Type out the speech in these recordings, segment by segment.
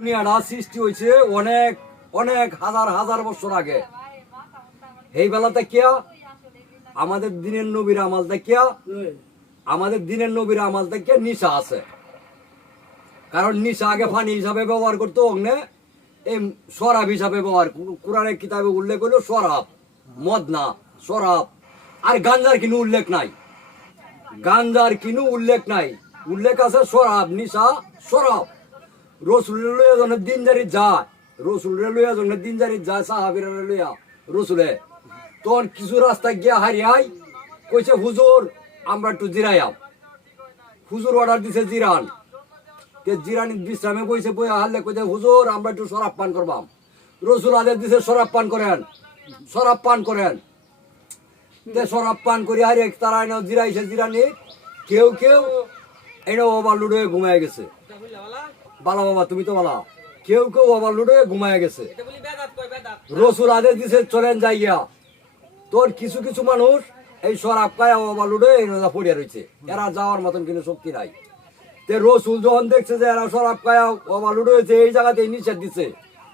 দুনিয়াটা সৃষ্টি হয়েছে অনেক অনেক হাজার হাজার বছর আগে। এই বেলা দেখিয়া আমাদের দিনের নবীর আমাল দেখিয়া নিশা আছে। কারণ নিশা আগে পানি হিসাবে ব্যবহার করতো, অগ্নে এই শরাব হিসাবে ব্যবহার। কোরআনের কিতাবে উল্লেখ হলো শরাব, মদ না শরাব। আর গাঞ্জার কিনু উল্লেখ নাই, উল্লেখ আছে শরাব, নিশা শরাব। রসুলের লইয়া যখন দিন জারি যায়, সাহাবীরা লইয়া রসুলে তখন কিছু রাস্তা গিয়া হারিয়াই কইছে, হুজুর আমরা একটু জিরাইয়াম। হুজুর অর্ডার দিছে জিরান, জিরানি বিশ্রামে বইছে, বই হারলে কইছে, হুজুর আমরা একটু শরাব পান করবাম। রসুল আদেশ দিছে শরাব পান করেন। শরাব পান করি আর তারা এনে জিরাইছে। জিরানি কেউ এনে ওভারলোড হয়ে ঘুমায় গেছে। বালা বাবা তুমি তো বালা, কেউ ওভারলোড হয়ে ঘুমায় গেছে। রসুল আদেশ দিছে চলেন যাইয়া। তোর কিছু মানুষ এই শরাব খায় ওভারলোড হয়ে পড়িয়া রয়েছে, এরা যাওয়ার মতন কিন্তু শক্তি নাই। রসুল যখন দেখছে যে এরা শরাব খায় ওভারলোড হয়েছে, এই জায়গাতে নিষেধ দিছে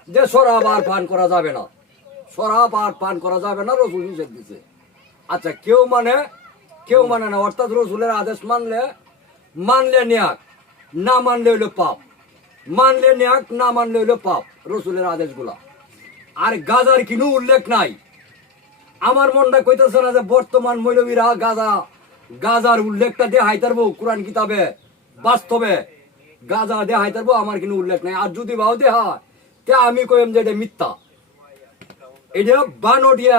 যে শরাব আর পান করা যাবে না, রসুল নিষেধ দিছে। আচ্ছা, কেউ মানে না, অর্থাৎ রসুলের আদেশ মানলে নেয়াক, না মানলে হইলো পাপ। রসুলের আদেশগুলা। আর গাজার কিনু উল্লেখ নাই। আমার মনটা কইতেছে না যে বর্তমান মৌলবীরা গাজার উল্লেখটা দেখাইতারব কোরআন কিতাবে, বাস্তবে গাজা দেখাইতারব, আমার কিনু উল্লেখ নাই। আর যদি বাও দেহা, আমি কইম যে এটা মিথ্যা, এটা বানোটিয়া